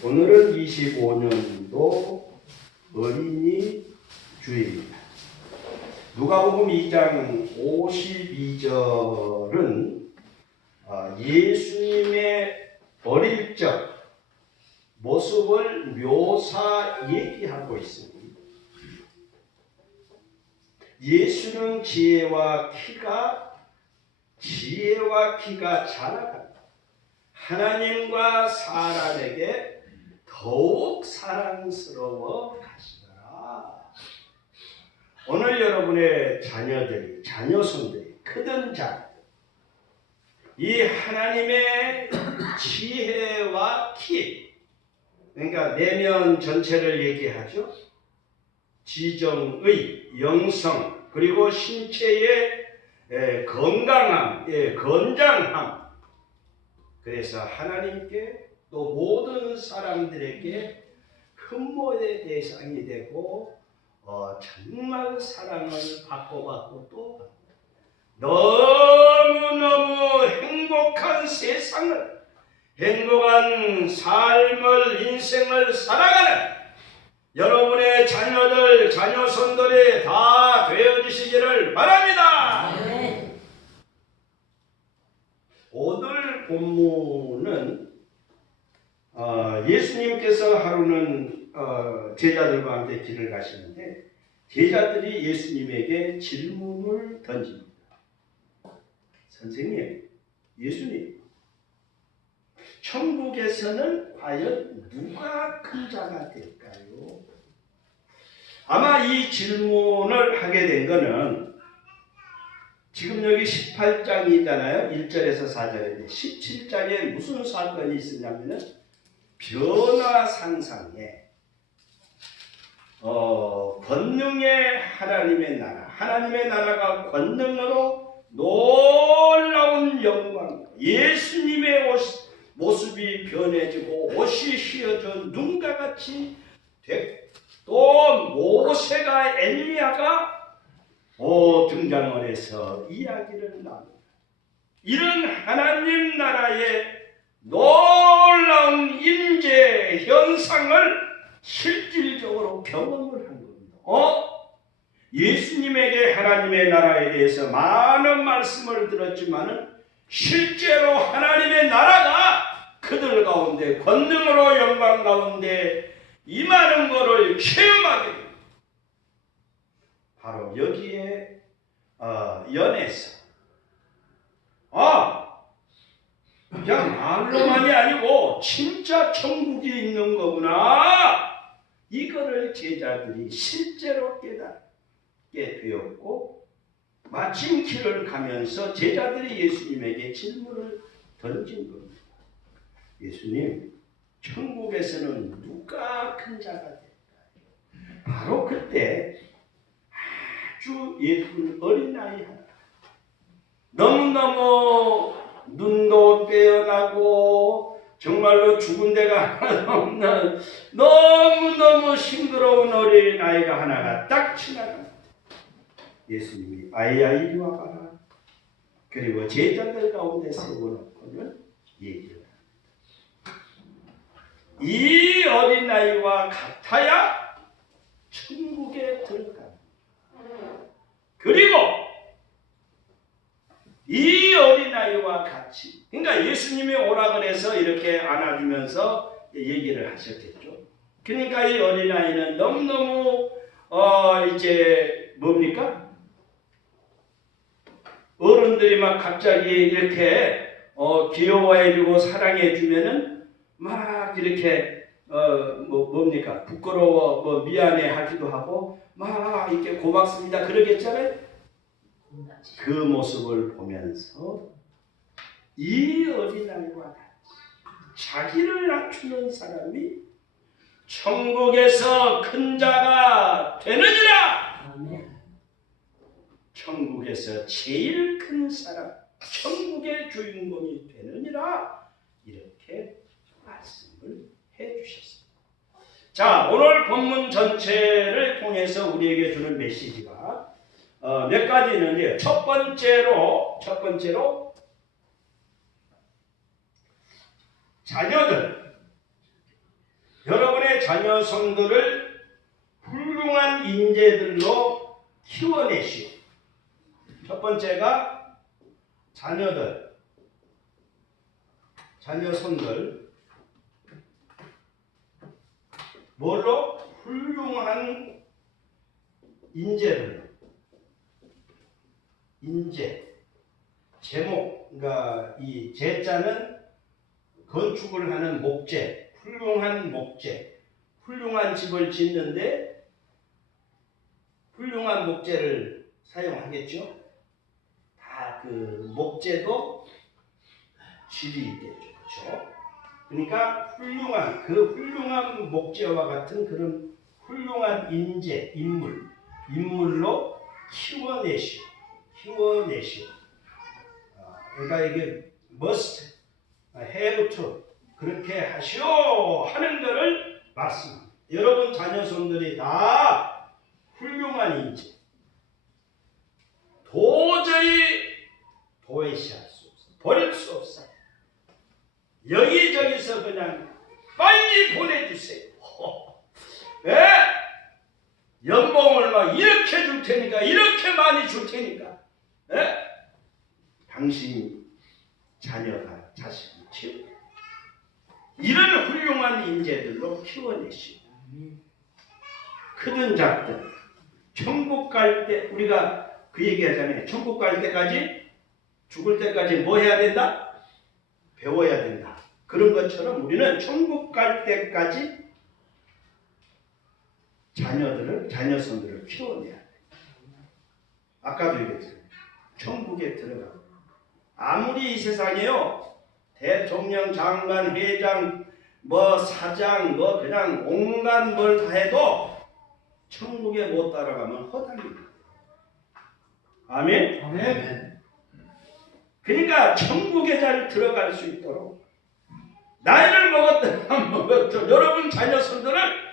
오늘은 25년도 어린이 주일입니다. 누가복음 2장 52절은 예수님의 어릴 적 모습을 묘사 얘기하고 있습니다. 예수는 지혜와 키가 자라간다. 하나님과 사람에게 더욱 사랑스러워 가시더라. 오늘 여러분의 자녀들이, 자녀손들이 크든 작든 이 하나님의 지혜와 키, 그러니까 내면 전체를 얘기하죠. 지정의, 영성, 그리고 신체의 건강함, 건장함. 그래서 하나님께 또 모든 사람들에게 흠모의 대상이 되고 정말 사랑을 받고 또 너무너무 행복한 세상을, 행복한 삶을, 인생을 살아가는 여러분의 자녀들, 자녀손들이 다 되어주시기를 바랍니다. 오늘 본문은 예수님께서 하루는 제자들과 함께 길을 가시는데 제자들이 예수님에게 질문을 던집니다. 선생님, 예수님, 천국에서는 과연 누가 큰 자가 될까요? 아마 이 질문을 하게 된 것은 지금 여기 18장이잖아요. 1절에서 4절인데 17장에 무슨 사건이 있었냐면은 변화상상에 권능의 하나님의 나라, 하나님의 나라가 권능으로 놀라운 영광, 예수님의 모습이 변해지고 옷이 휘어져 눈과 같이 되고 또 모세가 엘리야가 등장을 해서 이야기를 나눕니다. 이런 하나님 나라의 놀라운 임재 현상을 실질적으로 경험을 한 겁니다. 예수님에게 하나님의 나라에 대해서 많은 말씀을 들었지만은 실제로 하나님의 나라가 그들 가운데 권능으로 영광 가운데 임하는 것을 체험하게 됩니다. 바로 여기에 연에서 그냥 말로만이 아니고 진짜 천국이 있는 거구나, 이거를 제자들이 실제로 깨닫게 되었고, 마침 길을 가면서 제자들이 예수님에게 질문을 던진 겁니다. 예수님, 천국에서는 누가 큰 자가 될까요? 바로 그때 아주 예쁜 어린아이 하나, 너무너무 눈도 빼어나고 정말로 죽은 데가 하나도 없는 너무너무 싱그러운 어린아이가 하나가 딱 지나갑니다. 예수님이 아이야 이리 와봐라. 그리고 제자들 가운데 세워놓고는 얘기를 합니다. 이 어린아이와 같아야 천국에 들어갑니다. 그리고 이 어린아이와 같이, 그러니까 예수님이 오라 그래서 이렇게 안아주면서 얘기를 하셨겠죠. 그러니까 이 어린아이는 너무너무 이제 뭡니까? 어른들이 막 갑자기 이렇게 귀여워해주고 사랑해주면은 막 이렇게 뭡니까? 부끄러워, 미안해 하기도 하고 막 이렇게 고맙습니다 그러겠잖아요. 그 모습을 보면서 이 어린아이와 같이 자기를 낮추는 사람이 천국에서 큰 자가 되느니라. 천국에서 제일 큰 사람, 천국의 주인공이 되느니라, 이렇게 말씀을 해주셨습니다. 자, 오늘 본문 전체를 통해서 우리에게 주는 메시지가 몇 가지 있는데요. 첫 번째로 자녀들, 자녀 성도를 훌륭한 인재들로 키워내시오. 첫 번째가 자녀들, 자녀 손들 뭘로? 훌륭한 인재들로. 인재, 제목, 그러니까 이 제자는 건축을 하는 목재, 훌륭한 목재, 훌륭한 집을 짓는데 훌륭한 목재를 사용하겠죠. 다 그 목재도 질이 있겠죠, 그렇죠? 그러니까 훌륭한 그 훌륭한 목재와 같은 그런 훌륭한 인재, 인물로 키워내시오. 그러니까 이게 must, have to 그렇게 하시오 하는 것을 말씀합니다. 여러분 자녀 손들이 다 훌륭한 인재, 도저히 도외시할 수 없어, 버릴 수 없어. 여기저기서 그냥 빨리 보내주세요. 네? 연봉을 막 이렇게 줄 테니까, 이렇게 많이 줄 테니까, 네? 당신이 자녀가 자식을 키워 이런 훌륭한 인재들로 키워내시오. 크든 작든 천국 갈 때 우리가 그 얘기하잖아요. 천국 갈 때까지, 죽을 때까지 뭐 해야 된다? 배워야 된다. 그런 것처럼 우리는 천국 갈 때까지 자녀 손들을 키워내야 돼. 아까도 얘기했잖아요. 천국에 들어가고 아무리 이 세상에요 대통령, 장관, 회장, 뭐 사장, 뭐 그냥 온갖 뭘 다 해도 천국에 못 따라가면 허당입니다. 아멘? 아멘. 그러니까 천국에 잘 들어갈 수 있도록 나이를 먹었든 안 먹었든 여러분 자녀 손들을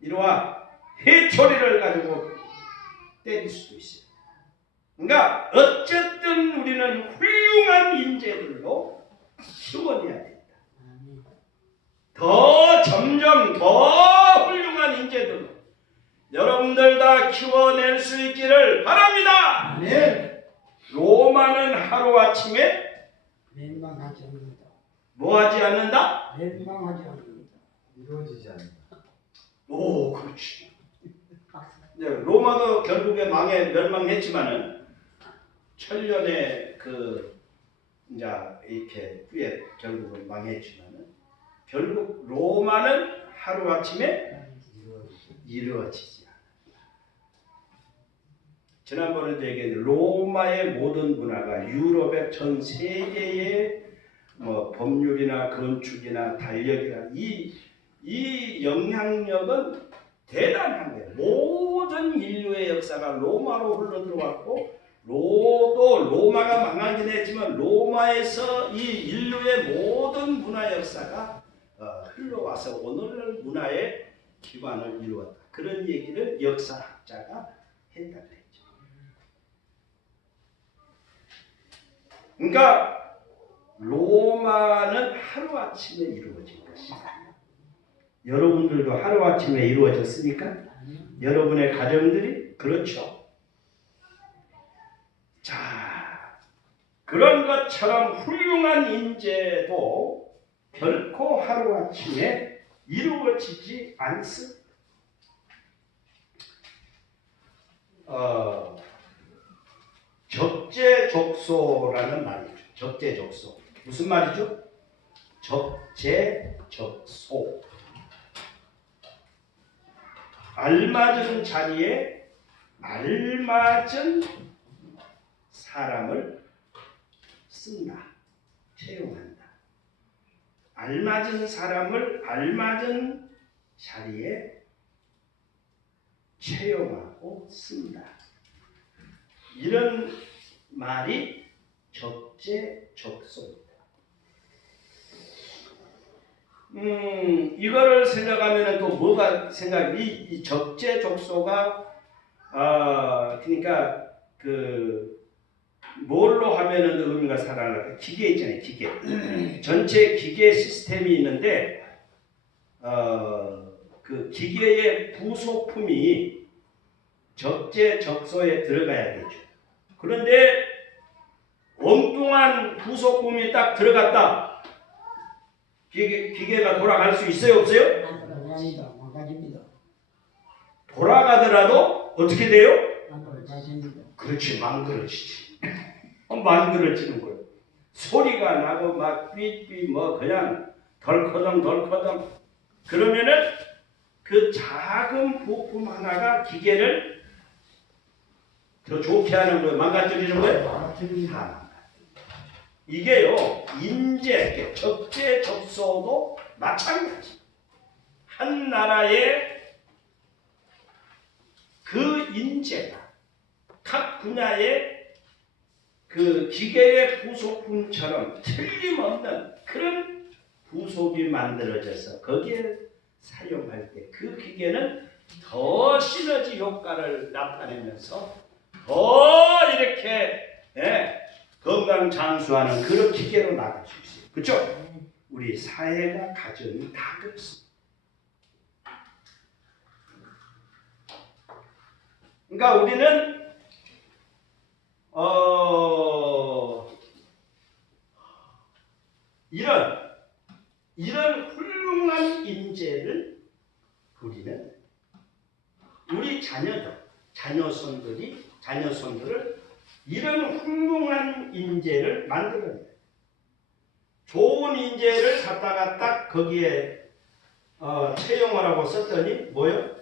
이러한 해초리를 가지고 때릴 수도 있어요. 그러니까 어쨌든 우리는 훌륭한 인재들로 키워내야 된다. 점점 더 훌륭한 인재들로 여러분들 다 키워낼 수 있기를 바랍니다. 아멘. 로마는 하루아침에 멸망하지 않는다. 뭐하지 않는다? 멸망하지 않는다. 이루어지지 않는다. 오, 그렇지. 네, 로마도 결국에 멸망했지만은 천년의 이제 이렇게 후에 결국은 망했지만은 결국 로마는 하루아침에 이루어지지 않는다. 지난번에도 얘기했는데 로마의 모든 문화가 유럽의 전 세계의 뭐 법률이나 건축이나 달력이나 이 영향력은 대단한 거예요. 모든 인류의 역사가 로마로 흘러 들어왔고 또 로마가 망하긴 했지만 로마에서 이 인류의 모든 문화 역사가 흘러와서 오늘날 문화의 기반을 이루었다. 그런 얘기를 역사학자가 했다고 했죠. 그러니까 로마는 하루아침에 이루어진 것이다. 여러분들도 하루아침에 이루어졌습니까? 여러분의 가정들이? 그렇죠. 자, 그런 것처럼 훌륭한 인재도 결코 하루아침에 이루어지지 않습니다. 적재적소라는 말이죠. 적재적소. 무슨 말이죠? 적재적소. 알맞은 자리에 알맞은 사람을 쓴다. 채용한다. 알맞은 사람을 알맞은 자리에 채용하고 쓴다. 이런 말이 적재적소입니다. 이거를 생각하면 또 뭐가 이 적재적소가 그러니까 뭘로 하면은 의미가 살아날까? 기계 있잖아요, 기계. 전체 기계 시스템이 있는데 그 기계의 부속품이 적재적소에 들어가야 되죠. 그런데 엉뚱한 부속품이 딱 들어갔다. 기계가 돌아갈 수 있어요, 없어요? 망가집니다. 망가집니다. 돌아가더라도 어떻게 돼요? 망가집니다. 그렇지, 망그러지지. 만들어지는 거예요. 소리가 나고 막 삐삐 뭐 그냥 덜커덩 그러면은 그 작은 부품 하나가 기계를 더 좋게 하는 거예요. 망가뜨리는 거예요. 망가집니다. 이게요 인재, 적재적소도 마찬가지. 한 나라의 그 인재가 각 분야의 그 기계의 부속품처럼 틀림없는 그런 부속이 만들어져서 거기에 사용할 때 그 기계는 더 시너지 효과를 나타내면서 더 이렇게 건강 장수하는 그런 기계로 나갈 수 있어요. 그렇죠? 우리 사회가 가정이 다 그렇습니다. 그러니까 우리는 이런 훌륭한 인재를 우리는 우리 자녀손들을 이런 훌륭한 인재를 만들어야 돼요. 좋은 인재를 갖다가 딱 거기에 채용하라고 썼더니 뭐요?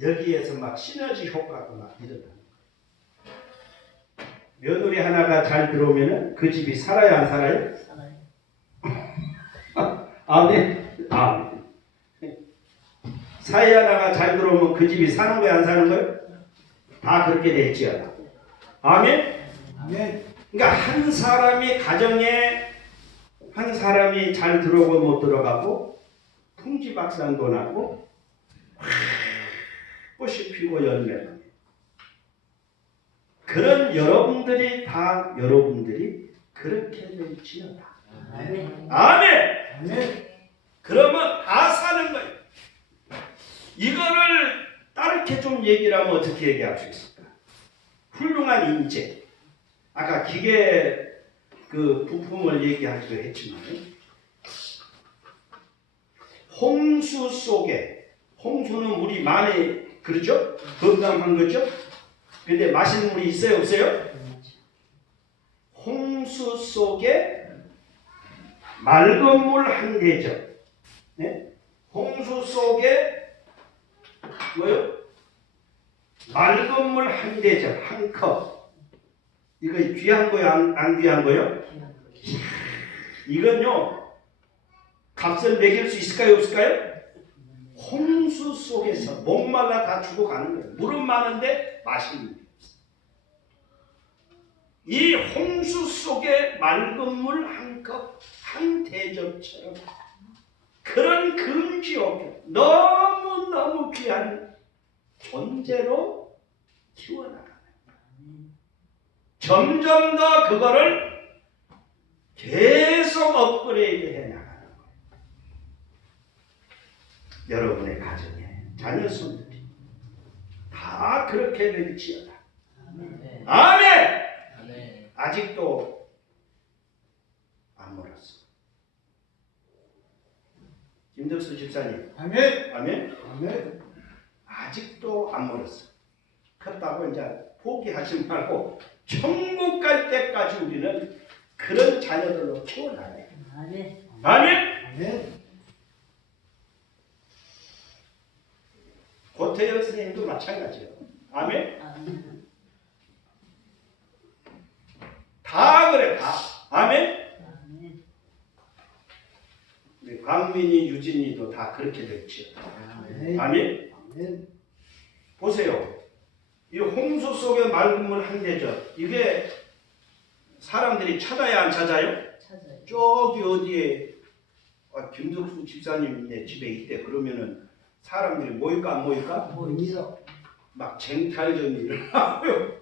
여기에서 막 시너지 효과가 막 일어나는 거예요. 며느리 하나가 잘 들어오면은 그 집이 살아요, 안 살아요? 살아요. 아멘. 아멘. 사위 하나가 잘 들어오면 그 집이 사는 거야, 안 사는 거예요? 다 그렇게 됐지요. 아멘. 아멘. 그러니까 한 사람이 가정에 한 사람이 잘 들어오고 못 들어가고 풍지박산도 나고 꽃이 피고 열매가 그런 여러분들이 그렇게 될지어다. 아멘. 아멘. 아멘. 그러면 다 사는 거예요. 이거를 다르게 좀 얘기를 하면 어떻게 얘기할 수 있을까? 훌륭한 인재. 아까 기계 그 부품을 얘기하기도 했지만 홍수 속에 홍수는 물이 많이 그렇죠? 건강한 거죠? 근데 마시는 물이 있어요, 없어요? 홍수 속에 맑은 물 한 대접. 네? 홍수 속에 뭐요? 맑은 물 한 대접, 한 컵. 이거 귀한 거요, 안 귀한 거요? 이건요, 값을 매길 수 있을까요, 없을까요? 홍수 속에서 목말라 다 죽어가는 거예요. 물은 많은데 마시는 물이 없어요. 이 홍수 속에 맑은 물 한 컵, 한 대접처럼 그런 금지옥 너무너무 귀한 존재로 키워나가는 점점 더 그거를 계속 업그레이드 해나가는 거예요. 여러분의 가정에 자녀손들이 다 그렇게 될지어다. 아멘. 아직도 안 몰았어. 김덕수 집사님. 아멘. 아멘. 아멘. 아직도 안 멀었어. 컸다고 이제 포기하지 말고 천국 갈 때까지 우리는 그런 자녀들로 키워나가야 돼. 아멘. 아멘. 아멘. 고태영 선생님도 마찬가지예요. 아멘. 아멘. 다 그래, 다. 아멘. 아멘. 우리 광민이, 유진이도 다 그렇게 됐죠. 아멘. 아멘. 아멘. 보세요. 이 홍수 속에 맑은 물 한 대접. 이게 사람들이 찾아야 안 찾아요? 찾아요. 저기 어디에 김덕수 집사님네 집에 있대. 그러면은 사람들이 모일까 안 모일까? 보입니다. 막 쟁탈전이 일어나고요.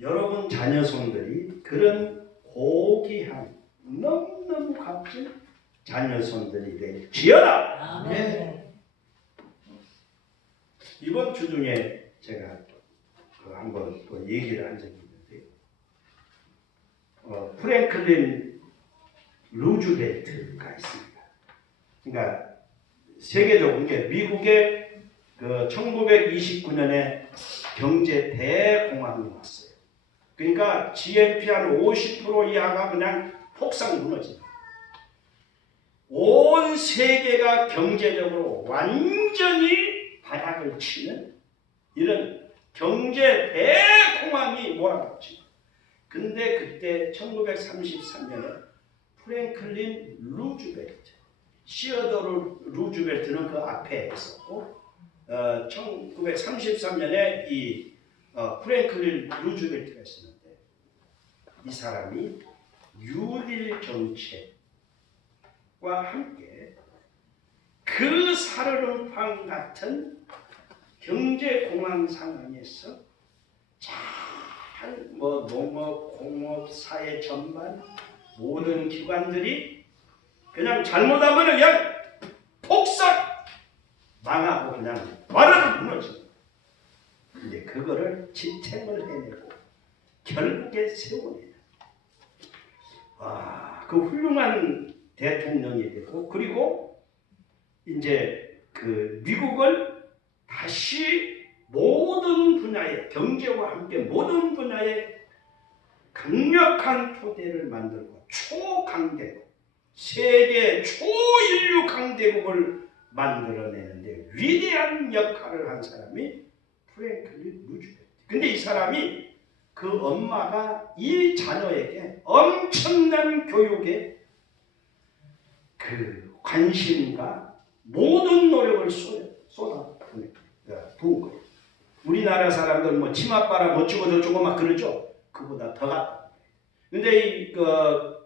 여러분 자녀손들이 그런 고귀한 너무너무 값진 자녀손들이 될지어다. 아멘. 이번 주 중에 제가 한번 또 얘기를 한 적이 있는데요. 프랭클린 루즈벨트가 있습니다. 그러니까 세계적으로 미국의 그 1929년에 경제 대공황이 왔어요. 그러니까 GNP 한 50% 이하가 그냥 폭삭 무너집니다. 온 세계가 경제적으로 완전히 바닥을 치는 이런 경제 대공황이 몰아갔죠. 근데 그때 1933년에 프랭클린 루즈벨트, 시어도르 루즈벨트는 그 앞에 있었고 1933년에 이 프랭클린 루즈벨트가 있었는데 이 사람이 뉴딜 정책과 함께 그 살얼음판 같은 경제 공황 상황에서 잘 농업, 공업, 사회 전반 모든 기관들이 그냥 잘못하면 그냥 폭삭 망하고 그냥 와르르 무너집니다. 근데 그거를 지탱을 해내고 결국에 세워내요. 그 훌륭한 대통령이 되고 그리고 이제 그 미국을 다시 모든 분야의 경제와 함께 모든 분야의 강력한 토대를 만들고 초강대국, 세계 초인류 강대국을 만들어내는데 위대한 역할을 한 사람이 프랭클린 루즈벨트. 근데 이 사람이 그 엄마가 이 자녀에게 엄청난 교육에 그 관심과 모든 노력을 쏟아 부은 거예요. 우리나라 사람들 뭐 치맛바람 어쩌고 저쩌고 막 그러죠. 그보다 더 같다. 근데 그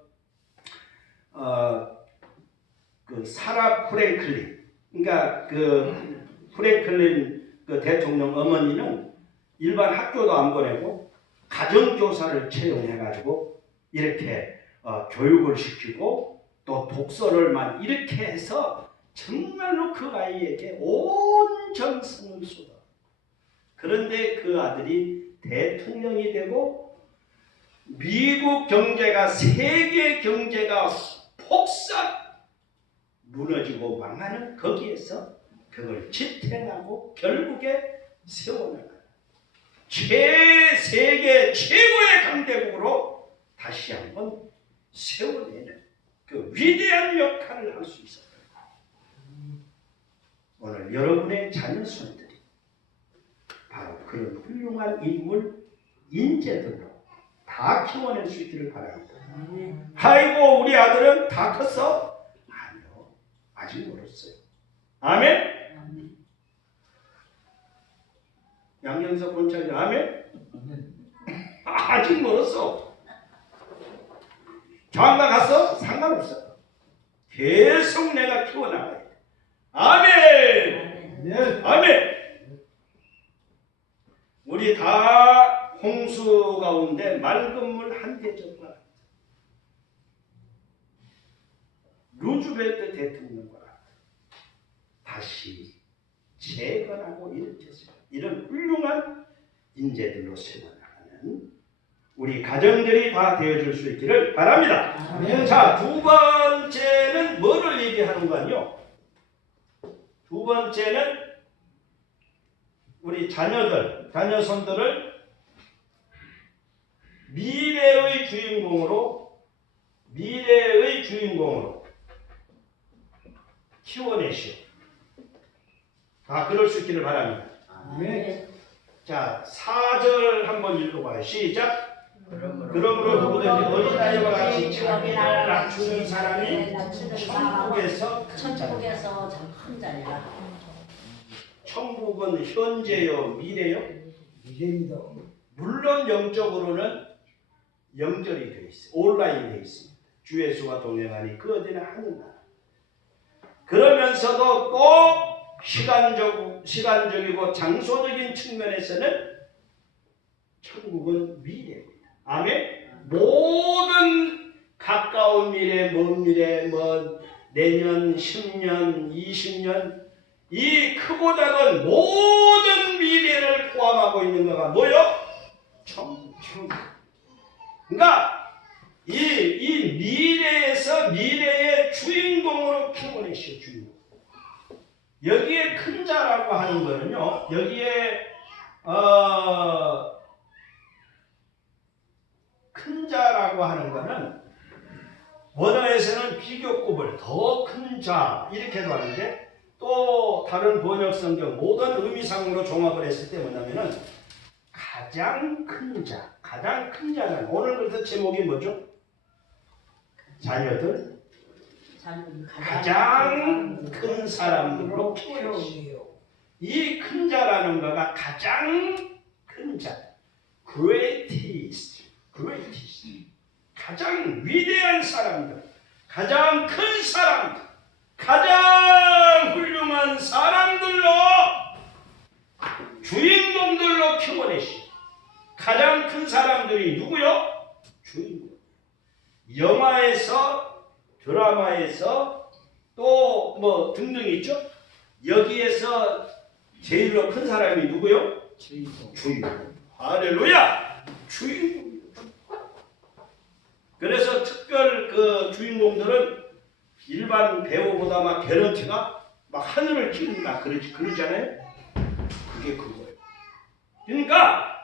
사라 프랭클린, 그러니까 그 프랭클린 그 대통령 어머니는 일반 학교도 안 보내고 가정교사를 채용해가지고 이렇게 교육을 시키고 또 독서를 만 이렇게 해서 정말로 그 아이에게 온 정성을 쏟아. 그런데 그 아들이 대통령이 되고 미국 경제가 세계 경제가 폭삭 무너지고 망하는 거기에서 그걸 지탱하고 결국에 세워나가요. 세계 최고의 강대국으로 다시 한번 세워내는 그 위대한 역할을 할 수 있었어요. 오늘 여러분의 자녀손들이 바로 그런 훌륭한 인물, 인재들로 다 키워낼 수 있기를 바랍니다. 아이고 우리 아들은 다 컸어? 아니요, 아직 멀었어요. 아멘? 양현석 본청장 아멘? 아직 멀었어. 장가 갔어? 상관없어. 계속 내가 키워나가야 돼. 아멘! 아멘! 우리 다 홍수 가운데 맑은 물 한 대접과 루즈벨트 대통령과 다시 재건하고 일으켰어요. 이런 훌륭한 인재들로 세워나가는 우리 가정들이 다 되어줄 수 있기를 바랍니다. 자, 두 번째는 뭐를 얘기하는가요? 두 번째는 우리 자녀손들을 미래의 주인공으로 키워내시오. 그럴 수 있기를 바랍니다. 자, 4절 한번 읽어봐요. 시작. 그러므로 누구든지 어린아이와 같이 자기를 낮추는 사람이 천국에서 큰 자리라. 천국은 현재요, 미래요? 미래입니다. 물론 영적으로는 영절이 되어 있어요. 온라인 되어 있습니다. 주 예수와 동행하니 그 어디나 하는 나라. 그러면서도 또 시간적이고 장소적인 측면에서는 천국은 미래입니다. 아멘. 모든 가까운 미래, 먼 미래, 뭐 내년, 10년, 20년 이 크고 작은 모든 미래를 포함하고 있는 거가 뭐요? 천국. 그러니까 이 미래에서 미래의 주인공으로 키워내시오. 주인공. 여기에 큰 자라고 하는 거는요. 여기에 큰 자라고 하는 거는 원어에서는 비교급을 더 큰 자 이렇게도 하는데 또 다른 번역 성경 모든 의미상으로 종합을 했을 때 뭐냐면은 가장 큰 자, 가장 큰 자는 오늘 그래서 제목이 뭐죠? 자녀들 가장 큰 사람들로 키워주시오. 이 큰 자라는 거가 가장 큰 자, greatest, 가장 위대한 사람들, 가장 큰 사람들, 가장 훌륭한 사람들로 주인공들로 키워내시. 가장 큰 사람들이 누구요? 주인공. 영화에서, 드라마에서 또 뭐 등등 있죠. 여기에서 제일로 큰 사람이 누구요? 주인공. 할렐루야! 주인공. 그래서 특별 그 주인공들은 일반 배우보다 막 개런티가 막 하늘을 찌른다 그러잖아요. 그게 그거예요. 그러니까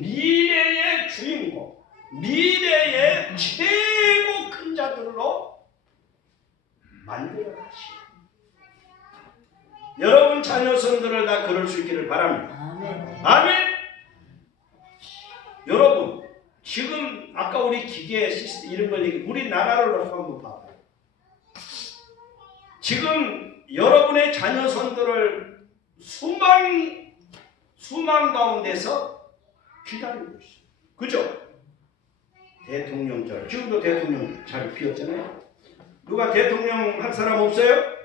미래의 주인공, 미래의 최고 큰 자들로 만들어 가시오. 여러분 자녀성들을 다 그럴 수 있기를 바랍니다. 아멘. 여러분 지금 아까 우리 기계 시스템 이런 걸 얘기 우리나라를 한번 봐봐요. 지금 여러분의 자녀선들을 수만 가운데서 기다리고 있어요. 그죠? 대통령 자리. 지금도 대통령 자리 비었잖아요. 누가 대통령 할 사람 없어요?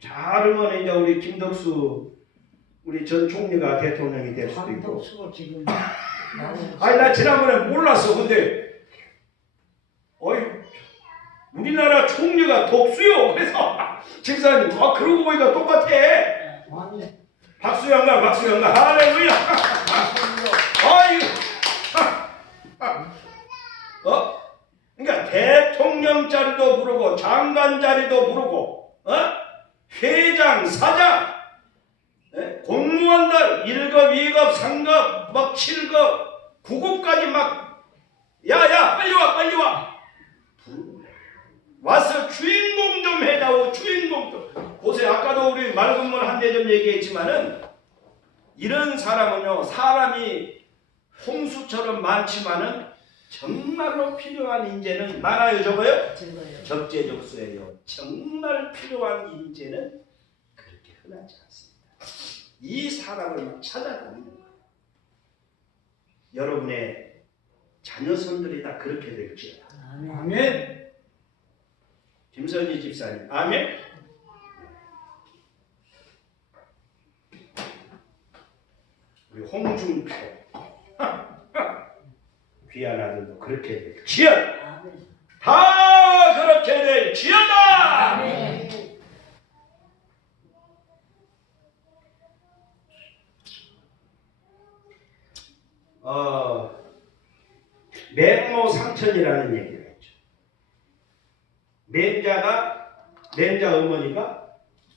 잘하면 이제 우리 김덕수 우리 전 총리가 대통령이 될 수도 있고. 지금 아니 나 지난번에 몰랐어. 근데 우리나라 총리가 독수요. 그래서 집사님 그러고 보니까 똑같아. 박수영가 할렐루야. 그러니까 대통령 자리도 부르고 장관 자리도 부르고 회장 사장 공무원들 1급 2급 3급 막 7급 9급까지 막 야야 빨리 와 와서 주인공 좀 해다오. 주인공 좀 보세요. 아까도 우리 말근문 한대 좀 얘기했지만은 이런 사람은요 사람이 홍수처럼 많지만은 정말로 필요한 인재는 많아요. 적어요? 적재적소예요. 정말 필요한 인재는 그렇게 흔하지 않습니다. 이 사람을 막 찾아다니는 거예요. 여러분의 자녀선들이 다 그렇게 될지어다. 아멘. 김선희 집사님, 아멘. 우리 홍준표 귀한 아들도 그렇게 될지어다. 다 그렇게 될지어다. 아멘. 맹모 상천이라는 얘기를 했죠. 맹자 어머니가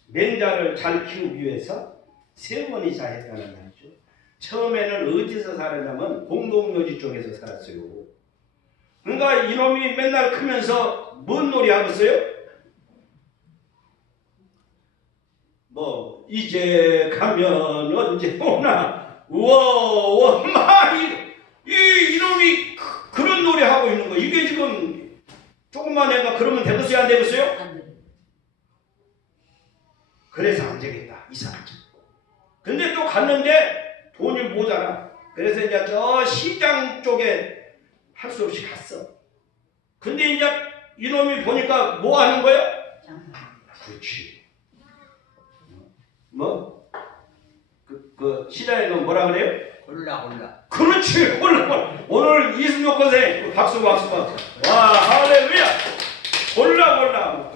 맹자를 잘 키우기 위해서 세 번이나 했다는 말이죠. 처음에는 어디서 살았냐면 공동묘지 쪽에서 살았어요. 그러니까 이놈이 맨날 크면서 뭔 놀이 하겠어요? 뭐 이제 가면 언제 오나 우와 이놈이 그런 놀이 하고 있는 거. 이게 지금 조금만 애가 그러면 되겠어요? 안 되겠어요? 그래서 안 되겠다. 이상하죠. 근데 또 갔는데 돈이 모자라. 그래서 이제 저 시장 쪽에 할 수 없이 갔어. 근데 이제 이놈이 보니까 뭐 하는 거야? 그렇지. 뭐? 그 시장에 너 뭐라 그래요? 홀라. 그렇지. 오늘 이승엽 선생 박수. 와 할렐루야. 골라.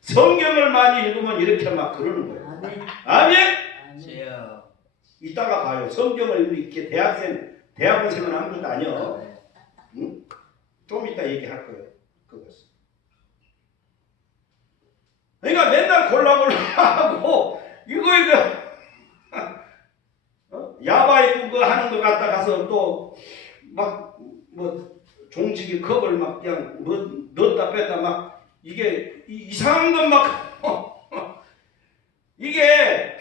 성경을 많이 읽으면 이렇게 막 그러는 거예요. 아멘. 주여. 이따가 봐요. 성경을 이렇게 대학원생은 아무것도 아니요. 응? 좀 이따 얘기할 거예요. 그것은. 그러니까 맨날 골라 하고 이거 야바이 그거 하는 거 갖다 가서 또 막 뭐 종지기 컵을 막 그냥 넣었다 뺐다 막 이게 이상한 것 막 이게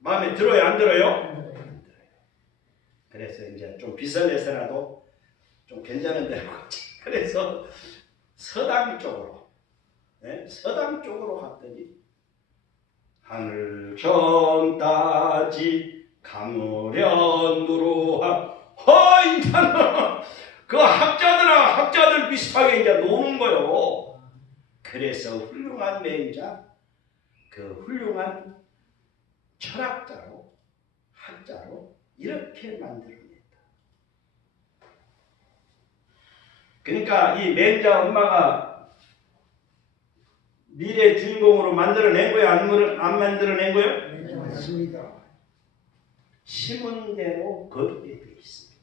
마음에 들어요 안 들어요? 그래서 이제 좀 비싼 데서라도 좀 괜찮은 데로 갔지. 그래서 서당 쪽으로 갔더니 하늘 경따지 강으련 누르하 인자는 그 학자들 비슷하게 이제 노는 거요. 그래서 훌륭한 맹자, 그 훌륭한 철학자로 학자로 이렇게 만들어냈다. 그러니까 이 맹자 엄마가 미래 주인공으로 만들어낸 거예요? 안 만들어낸 거예요? 네, 맞습니다. 심은 대로 거두게 돼 있습니다.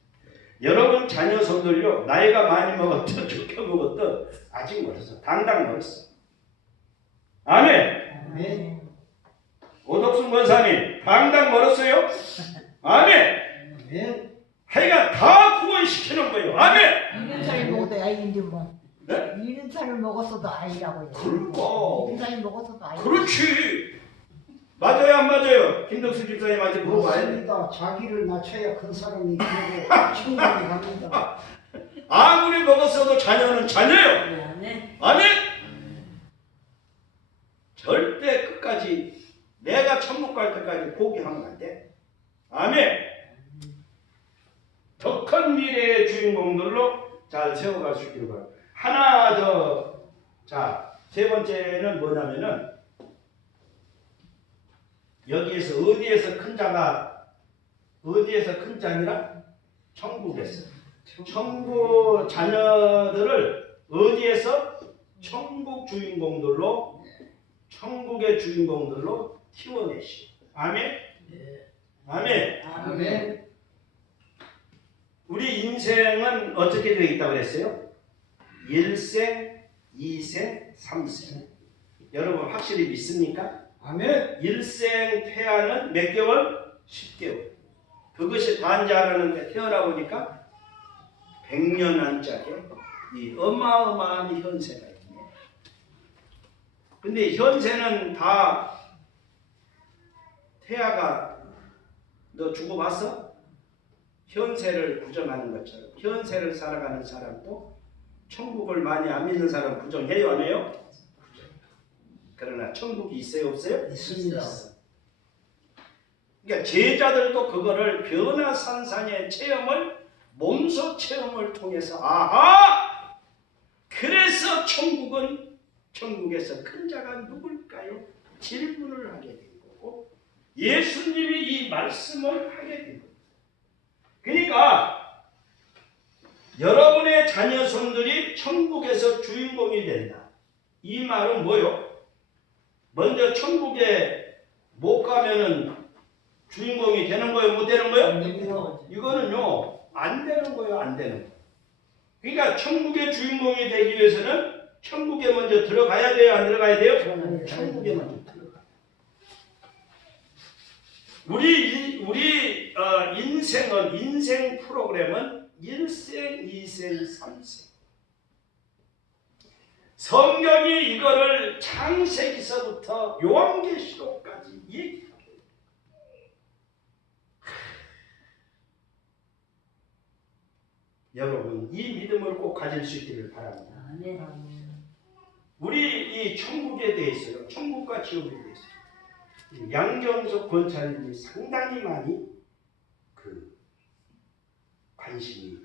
여러분 자녀 손들요 나이가 많이 먹었든 적게 먹었든 아직 멀었어. 당당 멀었어. 아멘. 아멘. 오덕순 권사님 당당 멀었어요? 아멘. 아멘. 하여간 다 구원시키는 거예요. 아멘. 이런 살을 먹어도 아이인데 뭐. 네? 이런 살을 먹었어도 아이라고요. 그러니까. 이런 살을 먹었어도 아이. 그렇지. 맞아요 안 맞아요? 김덕수 집사님한테 물어봐야 돼. 맞습니다. 자기를 낮춰야 큰 사람이 되고 충분히 갑니다. 아무리 먹었어도 자녀는 자녀요. 아멘. 절대 끝까지 내가 천국 갈 때까지 포기하면 안 돼. 아멘. 더 큰 미래의 주인공들로 잘 세워갈 수 있기를 바랍니다. 하나 더. 자, 세 번째는 뭐냐면은 여기에서 어디에서 큰 자니라? 천국에서. 천국 자녀들을 어디에서? 천국의 주인공들로 키워내시. 아멘. 아멘. 아멘. 우리 인생은 어떻게 되어 있다고 그랬어요? 1생, 2생, 3생. 여러분 확실히 믿습니까? 아멘. 일생 태아는 몇 개월? 10개월. 그것이 단자라는데 태어나 보니까 100년 안짝에 이 어마어마한 현세가 있네. 근데 현세는 다 태아가 너 죽어봤어? 현세를 부정하는 것처럼 현세를 살아가는 사람도 천국을 많이 안 믿는 사람 부정해요 안 해요? 그러나 천국이 있어요 없어요? 있습니다. 그러니까 제자들도 그거를 변화산산의 체험을 몸소 체험을 통해서 아하! 그래서 천국에서 큰 자가 누굴까요? 질문을 하게 된 거고 예수님이 이 말씀을 하게 된 거예요. 그러니까 여러분의 자녀손들이 천국에서 주인공이 된다. 이 말은 뭐요? 먼저 천국에 못 가면은 주인공이 되는 거예요? 못 되는 거예요? 이거는요 안 되는 거예요. 안 되는 거예요. 그러니까 천국의 주인공이 되기 위해서는 천국에 먼저 들어가야 돼요? 안 들어가야 돼요? 천국에 먼저 들어가. 우리 인생 프로그램은 1생, 2생, 3생. 성경이 이거를 창세기서부터 요한계시록까지 얘기해요. 여러분 이 믿음을 꼭 가질 수 있기를 바랍니다. 우리 이 천국에 대해서요, 천국과 지옥에 대해서 양정석 권사님이 상당히 많이 그 관심이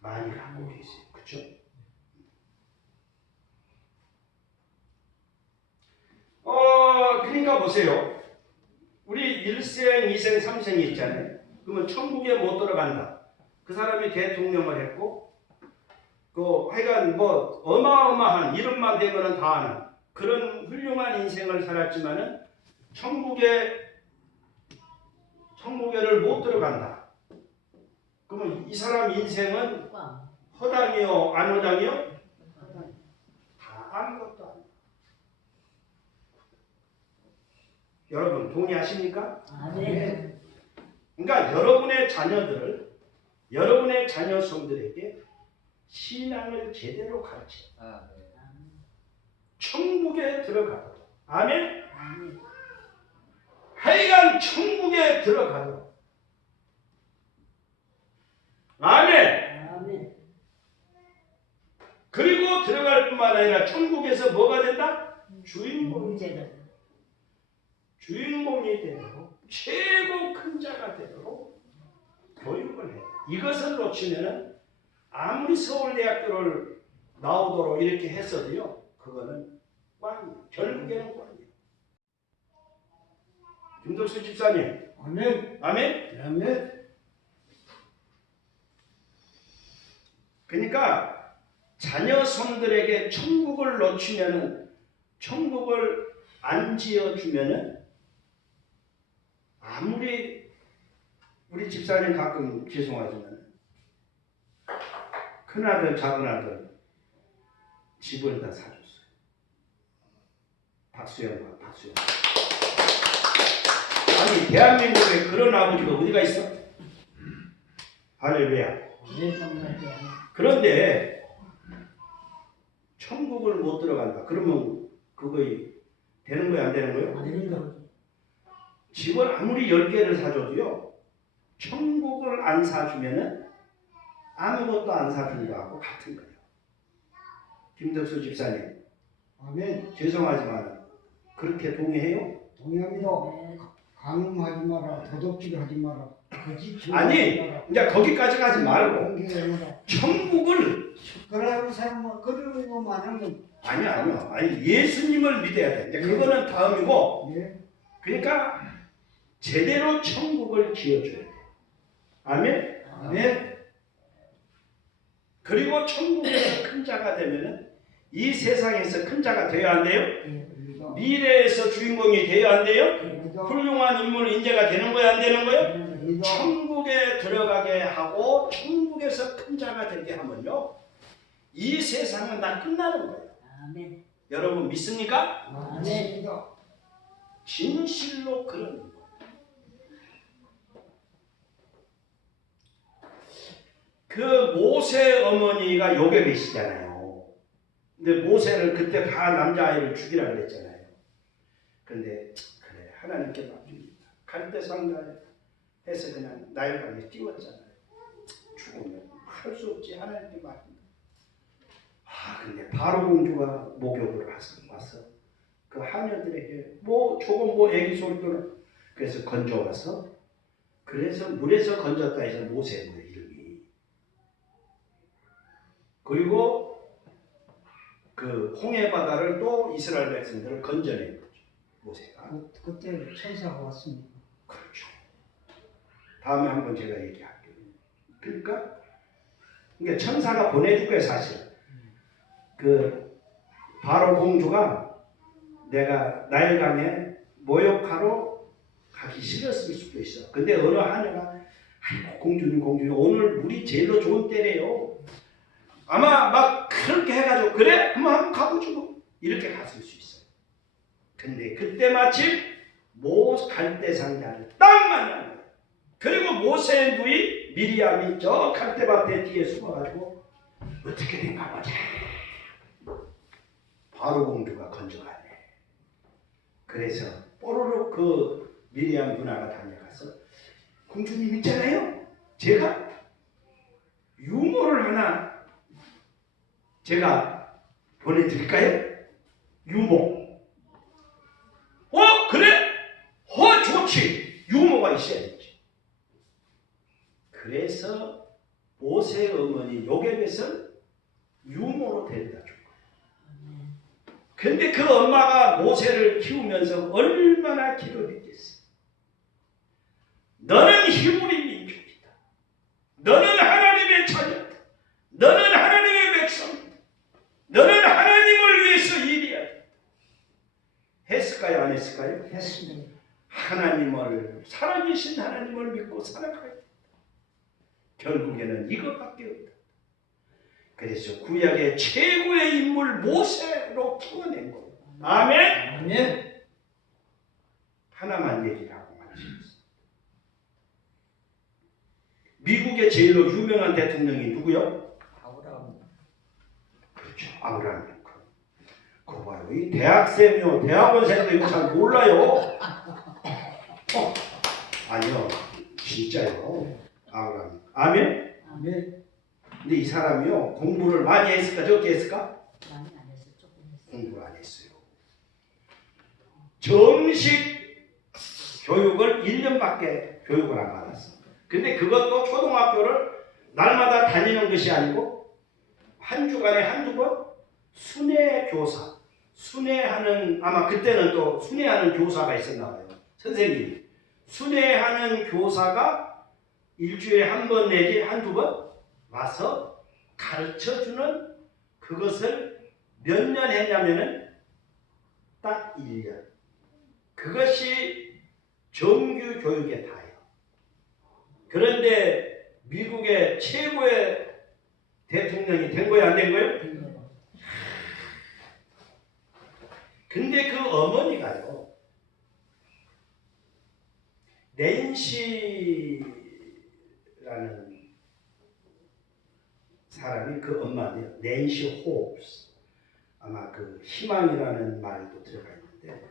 많이 갖고 계세요. 그렇죠? 보세요. 우리 1생, 2생, 3생이 있잖아요. 그러면 천국에 못 들어간다. 그 사람이 대통령을 했고, 하여간 어마어마한 이름만 대면은 다 아는 그런 훌륭한 인생을 살았지만은 천국에를 못 들어간다. 그러면 이 사람 인생은 허당이요, 안 허당이요? 다 아무것도 아니에요. 여러분 동의하십니까? 네. 그러니까 여러분의 자녀들을, 여러분의 자녀성들에게 신앙을 제대로 가르쳐 천국에 들어가도록. 아멘? 하여간 천국에 들어가도록. 아멘? 그리고 들어갈 뿐만 아니라 천국에서 뭐가 된다? 주인공이 되도록, 최고 큰 자가 되도록 교육을 해. 이것을 놓치면은 아무리 서울대학교를 나오도록 이렇게 했어도요, 그거는 꽝이에요. 결국에는 꽝이에요. 김덕수 집사님, 아멘. 아멘? 아멘. 그러니까 자녀 손들에게 천국을 놓치면은, 천국을 안 지어주면은, 아무리 우리 집사님 가끔 죄송하지만 큰아들 작은아들 집을 다 사줬어요. 박수영. 아니 대한민국에 그런 아버지가 어디가 있어? 할렐루야. 그런데 천국을 못 들어간다. 그러면 그거 되는 거야 안 되는 거예요? 집을 아무리 10개를 사줘도요, 천국을 안 사주면은 아무것도 안 사준 거하고 같은 거예요. 김덕수 집사님, 아멘. 죄송하지만 그렇게 동의해요? 동의합니다. 강음하지 마라. 도둑질하지 마라. 거짓 아니, 이제 거기까지 가지 말고 천국을, 그러는 사람은 그러고만 하면 아니 예수님을 믿어야 돼. 이제 그거는 다음이고, 예. 그러니까 제대로 천국을 지어줘야 돼. 아멘? 아멘. 그리고 천국에서 큰 자가 되면은 이 세상에서 큰 자가 되어야 한대요. 미래에서 주인공이 되어야 한대요. 훌륭한 인물 인재가 되는 거야 안 되는 거예요? 천국에 들어가게 하고 천국에서 큰 자가 되게 하면요, 이 세상은 다 끝나는 거예요. 아멘. 여러분 믿습니까? 아멘. 진실로 그런 거예요. 그 모세 어머니가 요괴 계시잖아요. 근데 모세를 그때 다 남자아이를 죽이라 그랬잖아요. 근데 그래 하나님께 맡깁니다. 갈대 상자에 해서 그냥 나일강에 띄웠잖아요. 죽으면 할 수 없지, 하나님께 맡깁니다. 근데 바로 공주가 목욕을 와서 그 하녀들에게 조금 애기 소리도, 그래서 건져와서, 그래서 물에서 건졌다 해서 모세의 이름이. 그리고 그 홍해 바다를 또 이스라엘 백성들을 건져낸 거죠, 모세가. 그때 천사가 왔습니다. 그렇죠. 다음에 한번 제가 얘기할게요. 그러니까 천사가 보내줄 거예요, 사실. 그 바로 공주가 내가 나일강에 모욕하러 가기 싫었을 수도 있어. 근데 어느 하녀가, 아이고 공주님 오늘 물이 제일로 좋은 때래요. 아마 막 그렇게 해가지고, 그래? 그럼 한번 가보죠 뭐. 이렇게 갔을 수 있어요. 근데 그때 마침 갈대 상자를 딱 만난 거예요. 그리고 모세의 누이 미리암이 저 갈대밭에 뒤에 숨어가지고 어떻게 된가 보자. 바로 공주가 건져가네. 그래서 뽀로로 그 미리암 누나가 달려가서, 공주님 있잖아요, 제가 유모를 하나 제가 보내드릴까요? 유모. 그래? 좋지. 유모가 있어야지. 그래서 모세 어머니 요괴벳을 유모로 데려다 준 거예요. 근데 그 엄마가 모세를 키우면서 얼마나 기도했겠어. 너는 히브리 민족이다. 너는 하나님의 자녀다. 너는 하나님의 백성이다. 너는 하나님을 위해서 일해야 돼. 했을까요? 안 했을까요? 했습니다. 하나님을, 살아계신 하나님을 믿고 살아가야 돼. 결국에는 이것밖에 없다. 그래서 구약의 최고의 인물 모세로 키워낸 거예요. 아멘? 아멘. 하나만 얘기를 하고 말씀했어요. 미국의 제일로 유명한 대통령이 누구요? 아브라함. 그렇죠. 아브라함 링컨. 그거 봐요. 이 대학생이요. 대학원생도 이거 잘 몰라요. 아니요. 진짜요. 아브라함. 아멘? 아멘. 근데 이 사람이요. 공부를 많이 했을까? 적게 했을까? 많이 안 했어. 조금 했어. 공부를 안 했어요. 정식 교육을 1년밖에 교육을 안 받았어. 근데 그것도 초등학교를 날마다 다니는 것이 아니고 한 주간에 한두 번 순회 교사, 순회하는, 아마 그때는 또 순회하는 교사가 있었나 봐요. 선생님. 순회하는 교사가 일주일에 한 번 내지 한두 번 와서 가르쳐주는, 그것을 몇 년 했냐면은 딱 1년. 그것이 정규 교육의 다예요. 그런데 미국의 최고의 대통령이 된 거예요? 안 된 거예요? 근데 그 어머니가요, 낸시라는 사람이 그 엄마인데요. 낸시 호흡스. 아마 그 희망이라는 말도 들어가 있는데,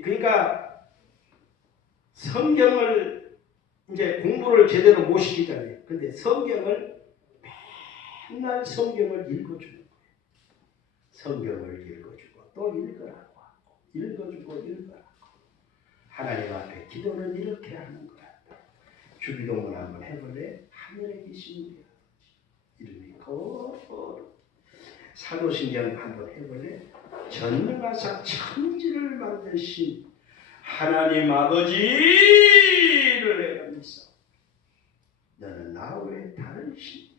그러니까 성경을 이제 공부를 제대로 못 시키잖아요. 근데 성경을 맨날 성경을 읽어주는 거예요. 성경을 읽어주고 또 읽으라고 하고, 읽어주고 하나님 앞에 기도는 이렇게 하는 거야. 주기도문 한번 해볼래? 하늘에 계신 분 이름이 거룩. 사도신경 한번 해볼래? 전능하사 천지를 만드신 하나님 아버지를 내가 믿어. 너는 나 외에 다른 신을.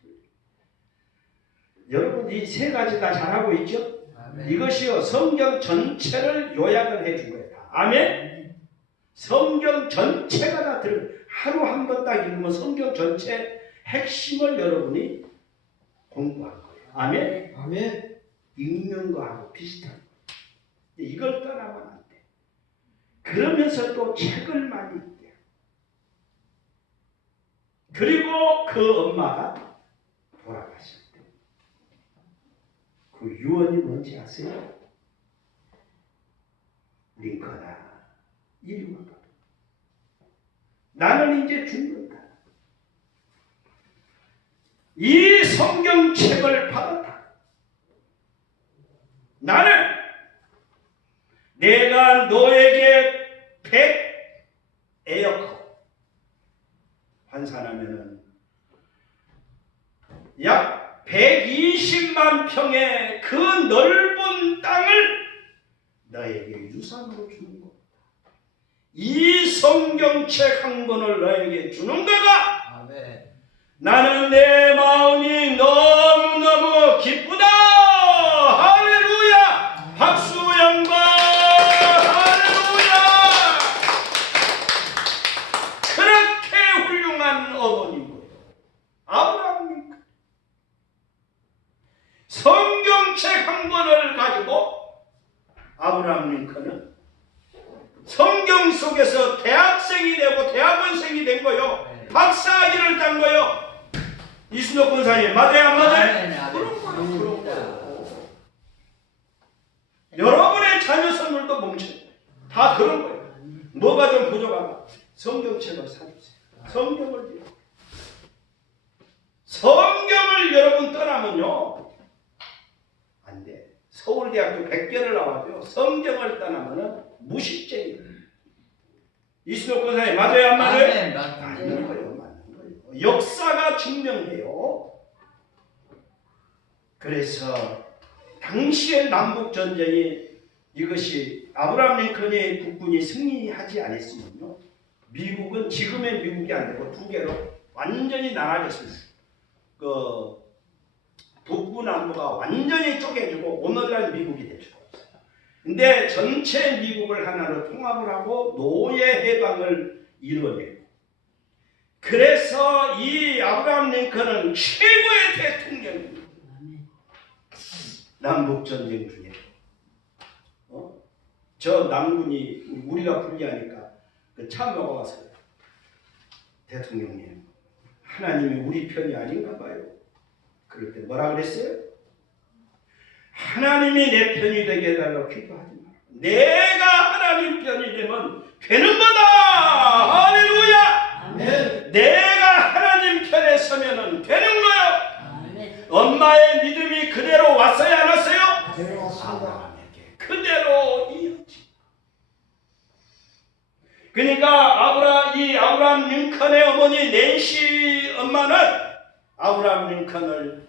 여러분 이 세 가지 다 잘하고 있죠? 아멘. 이것이요 성경 전체를 요약을 해준 거예요. 아멘? 성경 전체가 다 들어. 하루 한 번 딱 읽으면 성경 전체 핵심을 여러분이 공부한 거예요. 아멘? 아멘. 읽는 거하고 비슷한 거예요. 이걸 떠나면 안 돼. 그러면서 또 책을 많이 읽게. 그리고 그 엄마가 돌아가셨을 때 그 유언이 뭔지 아세요? 링컨아, 이리 와봐. 나는 이제 죽는다. 이 성경책을 받았다. 나는 내가 너에게 100 에어커 환산하면은 약 120만 평의 그 넓은 땅을 너에게 유산으로 주는 겁니다. 이 성경책 한 권을 너에게 주는 거다. 아멘. 나는 내 마음이 너무너무 기쁘다. 할렐루야. 박수 영광. 할렐루야. 그렇게 훌륭한 어머니인 거예요. 아브라함님. 성경책 한 권을 가지고 아브라함 링컨은 성경 속에서 대학생이 되고 대학원생이 된 거요. 박사학위를 딴 거요. 이순덕 권사님 맞아요, 안 맞아요? 그런 거요. 여러분의 자녀 선물도 멈춰요. 다 그런 거예요. 뭐가 좀 부족하면 성경책을 사주세요. 성경을 읽어요. 성경을 여러분 떠나면요 안 돼. 서울대학교 100개를 나와도요 성경을 떠나면은 무식쟁이에요. 이순덕 권사님 맞아요, 안 맞아요? 맞는 거예요, 맞는 거예요. 역사가 증명해요. 그래서 당시의 남북 전쟁이 이것이 아브라함 링컨의 국군이 승리하지 않았으면요, 미국은 지금의 미국이 안 되고 두 개로 완전히 나눠졌습니다. 그 북부 남부가 완전히 쪼개지고 오늘날 미국이 되죠. 근데 전체 미국을 하나로 통합을 하고 노예 해방을 이루어내고, 그래서 이 아브라함 링컨은 최고의 대통령입니다. 남북 전쟁 중에 저 남군이 우리가 불리하니까 그 차 먹어가서 대통령님, 하나님이 우리 편이 아닌가 봐요. 그럴 때 뭐라 그랬어요? 하나님이 내 편이 되게 해달라고 기도하지 마라. 내가 하나님 편이 되면 되는 거다. 할렐루야. 아멘. 내가 하나님 편에 서면은 되는 거예요. 아멘. 엄마의 믿음이 그대로 왔어요, 안 왔어요? 데려왔습니다. 아브라함에게 그대로 이어지. 그러니까 이 아브라함 링컨의 어머니 낸시 엄마는 아브라함 링컨을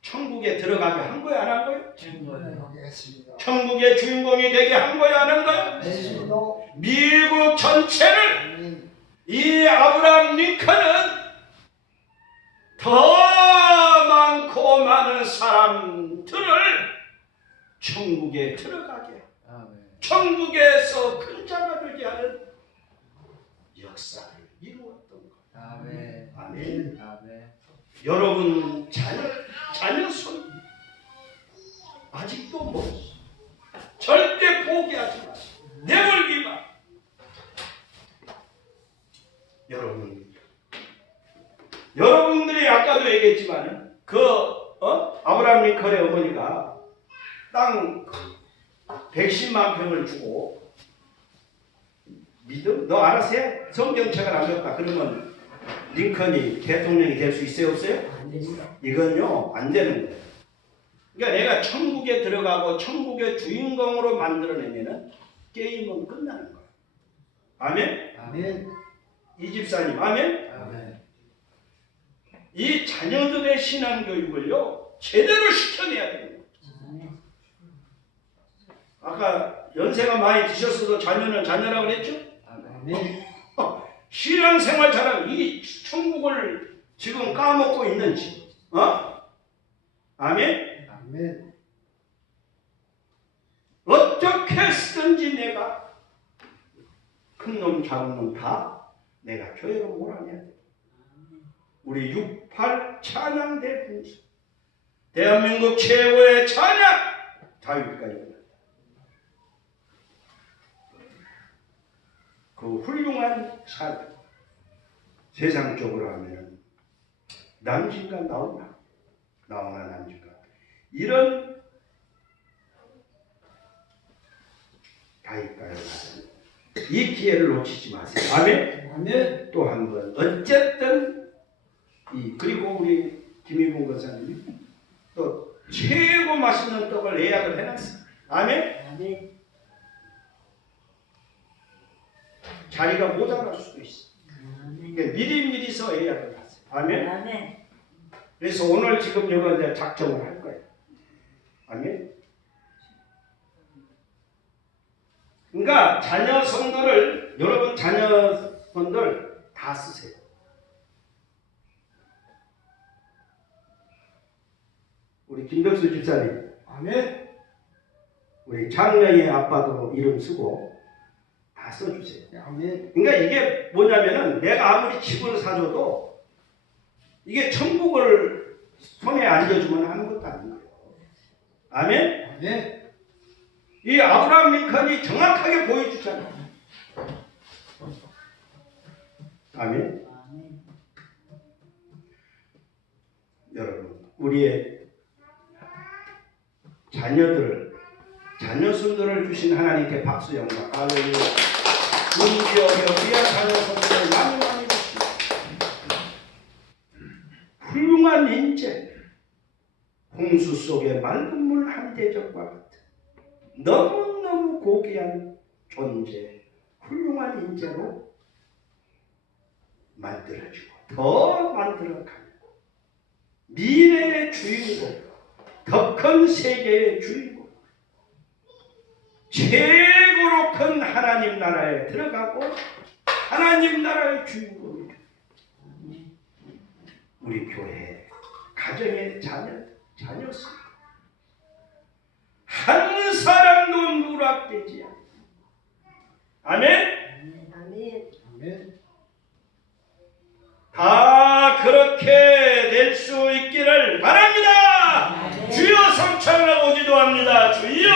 천국에 들어가게 한 거야, 안 한 거야? 여기 했습니다. 천국의 주인공이 되게 한 거야, 안 한 거야? 했습니다. 미국 전체를 아멘. 이 아브라함 링컨은 더 많고 많은 사람들을 천국에 들어가게, 천국에서 큰 자가 되게 하는 역사를 이루었던 거예요. 아멘. 아멘. 아멘. 여러분 자녀 손 아직도 멀었어. 절대 포기하지 마시고 내몰기 마. 여러분들이 아까도 얘기했지만 아브라함 링컨의 어머니가 땅 110만 평을 주고, 믿음? 너 알아서 해? 성경책을 안 배웠다 그러면 링컨이 대통령이 될 수 있어요, 없어요? 안 됩니다. 이건요 안 되는 거예요. 그러니까 내가 천국에 들어가고 천국의 주인공으로 만들어내면은 게임은 끝나는 거예요. 아멘? 아멘. 이 집사님 아멘? 아멘. 이 자녀들의 신앙교육을요 제대로 시켜내야 됩니다. 아멘. 아까 연세가 많이 드셨어도 자녀는 자녀라고 그랬죠? 아멘. 신앙생활 잘하면 이 천국을 지금 까먹고 있는지, 아멘? 아멘. 어떻게 쓰든지 내가 큰 놈 작은 놈 다 내가 교회로 몰아내야 돼. 우리 68 찬양대 분수, 대한민국 최고의 찬양 다윗까지, 그 훌륭한 삶, 세상적으로 하면 남진과 나오나 남진과 이런 다윗가요. 이 기회를 놓치지 마세요. 아멘. 아멘. 또 한 번 어쨌든 그리고 우리 김희봉 권사님이 또 최고 맛있는 떡을 예약을 해놨어요. 아멘. 아멘. 자리가 모자랄 수도 있어. 아멘. 그러니까 미리서 예약을 하세요. 아멘. 아멘. 그래서 오늘 지금 이거 이제 작정을 할 거예요. 아멘. 그러니까 자녀 성도를, 여러분 자녀분들 다 쓰세요. 우리 김덕수 집사님, 아멘. 우리 장명의 아빠도 이름 쓰고 다 써주세요. 아멘. 그러니까 이게 뭐냐면은 내가 아무리 집을 사줘도 이게 천국을 손에 안겨주면 아무것도 아닌 거예요. 아멘? 아멘. 이 아브라함 링컨이 정확하게 보여주잖아요. 아멘? 아멘. 여러분, 우리의 자녀손들을 주신 하나님께 박수 영광. 할렐루야. 문지어며 귀한 자녀손들을 많이 주시고 훌륭한 인재, 홍수 속의 맑은 물 한 대접과 같은 너무너무 고귀한 존재, 훌륭한 인재로 만들어주고 더 만들어가고 미래의 주인공, 더 큰 세계의 주인공, 최고로 큰 하나님 나라에 들어가고 하나님 나라의 주인공이죠. 우리 교회 가정의 자녀습니다. 한 사람도 누락되지 않아. 아멘. 아멘. 아멘. 다 그렇게 될 수 있기를 바랍니다. 주여 성찬하고 기도합니다. 주여